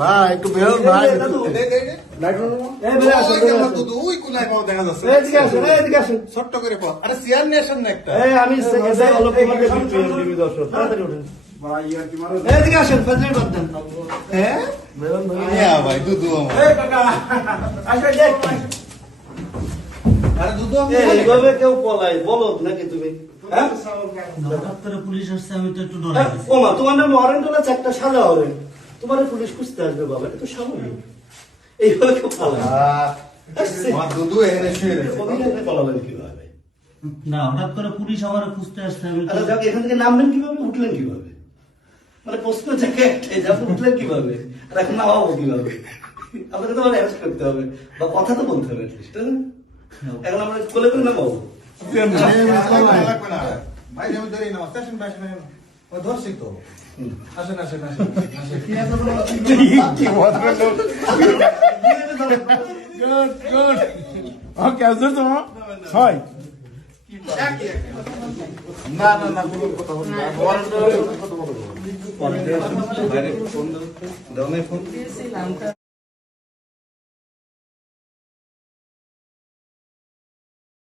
ভাই একটু বেরোন ভাই, ছোট্ট করে পথ আরে চেয়ার নিয়ে আসেন না একটা। আমি এদিকে আসেন, ফাজলামি বাদ দেন। হ্যাঁ বেরোন ভাই। হ্যাঁ ভাই দুধু আমার আরে দুধু আমি এইভাবে কেউ পলায় বলো নাকি তুমি? হ্যাঁ হঠাৎ করে পুলিশ আসছে, আমি তো একটু ডরে হ্যাঁ, গেছি। ওমা তোমার নাম অরেঞ্জ হলে চারটা সাদা হবে, তোমার পুলিশ খুঁজতে আসবে বাবা, এটা তো স্বাভাবিক। এইভাবে কেউ পলায় আমার দুধু এখানে শুয়ে রয়েছে। অভিনয় পলাবেন কিভাবে? না, হঠাৎ করে পুলিশ আমার খুঁজতে আসছে, আমি তো আচ্ছা যাক, এখান থেকে নামবেন কিভাবে, উঠলেন কিভাবে? মানে প্রশ্ন থেকে একটাই যে আপনি উঠলেন কিভাবে আর এখন নামাবো কিভাবে? আপনাকে তো মানে অ্যারেস্ট করতে হবে বা কথা তো বলতে হবে at least, তাই না? এখন আমরা কোলে করে নামাবো। ভাই আমি ধরি না স্টেশন বাই স্টেশন ও ধরছি তো আসেন আসেন আসেন কি ভদ্রলোক। Good good. ওকে আসলে তো হয়। না না না কোনো কথা বলবো না ওয়ারেন্ট কথা বলবো। ফোন